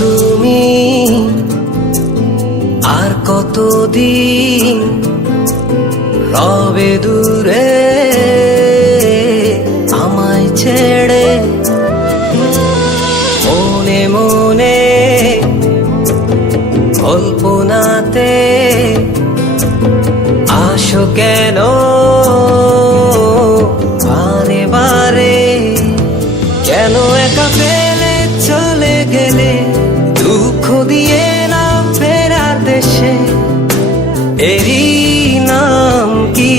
তুমি আর কতদিন রবে দূরে আমায় ছেড়ে, মনে মনে কল্পনাতে আসো কেন বারে বারে, কেন একা ফেলে চলে গেলে দুঃখ দিয়ে না ফেরার দেশে, এরই নাম কি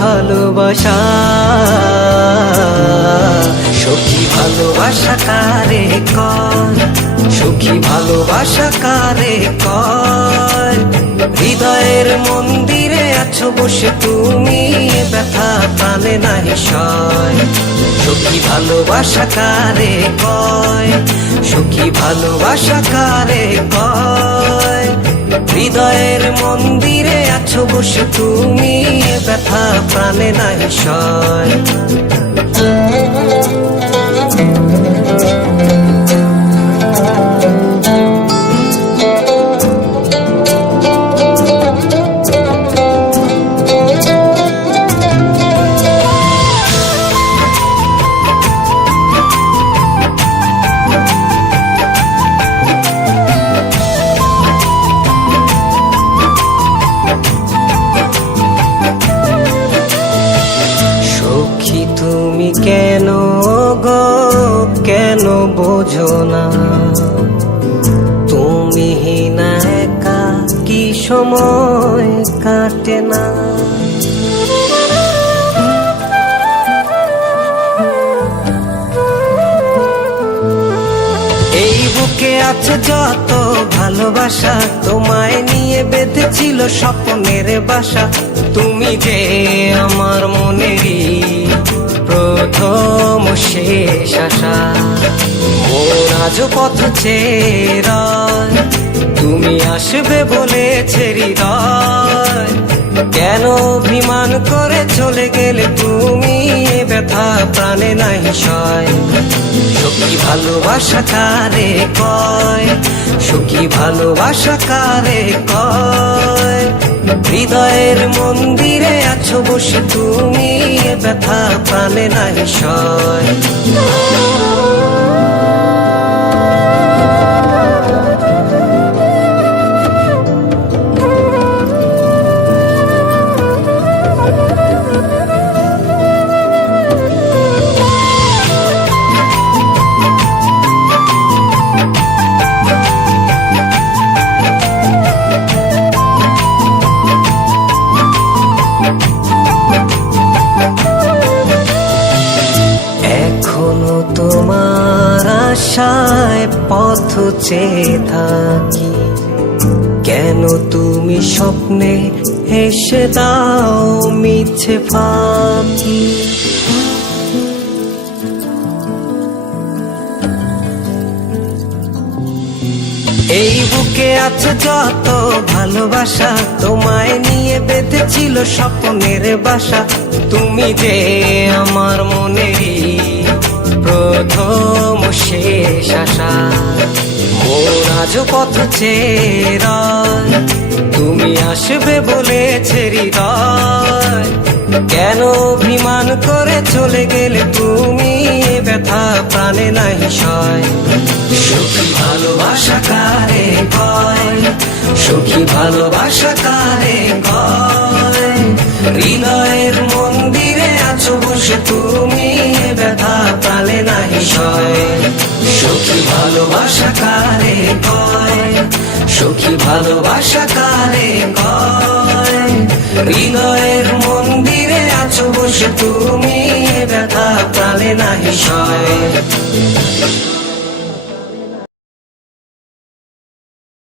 ভালোবাসা? সখী ভালোবাসা কারে কয়, সখী ভালোবাসা কারে কয়? হৃদয়ের মন্দিরে আছো বসে তুমি, ব্যথা প্রাণে নাহি সয়। সখী ভালোবাসা কারে কয়, সখী ভালোবাসা কারে কয়? হৃদয়ের মন্দিরে আছো বসে তুমি, ব্যথা প্রাণে নাহি সয়। তুমি কেন গো কেন বোঝো না, তুমি না একা কি সময় কাটে না? এই বুকে আছে যত ভালোবাসা, তোমায় নিয়ে বেঁধেছিল স্বপ্নের বাসা। তুমি যে আমার মনেরই প্রথম শেষ আশা, মোর আজ পথ চেয়ে, তুমি আসবে বলেছে হৃদয়, কেন অভিমান করে চলে গেলে তুমি, ব্যথা প্রাণে নাহি সয়। সখী ভালোবাসা কারে কয়, সখী ভালোবাসা কারে কয়? হৃদয়ের মন্দিরে আছো বসে তুমি, ব্যথা প্রাণে নাহি সয়। তোমার আশায় পথ চেয়ে থাকি, কেন তুমি স্বপ্নে হেসে দাও মিছে ফাঁকি? এই বুকে আছে যত ভালোবাসা, তোমায় নিয়ে বেঁধেছিল স্বপ্নের বাসা। তুমি যে আমার মনেরই প্রথম শেষ আশা, মোর আজ পথ চেয়ে, তুমি আসবে বলেছে হৃদয়, কেন অভিমান করে চলে গেলে তুমি, ব্যথা প্রাণে নাহি সয়। সখী ভালোবাসা কারে কয়, সখী ভালোবাসা কারে কয়? হৃদয়ের মন্দিরে আছো বসে তুমি, ব্যথা প্রাণে নাহি সয়। সখী সখী ভালোবাসা কারে কয়, সখী ভালোবাসা কারে কয়। হৃদয়ের মন্দিরে আছো বসে তুমি, ব্যথা প্রাণে নাহি সয়।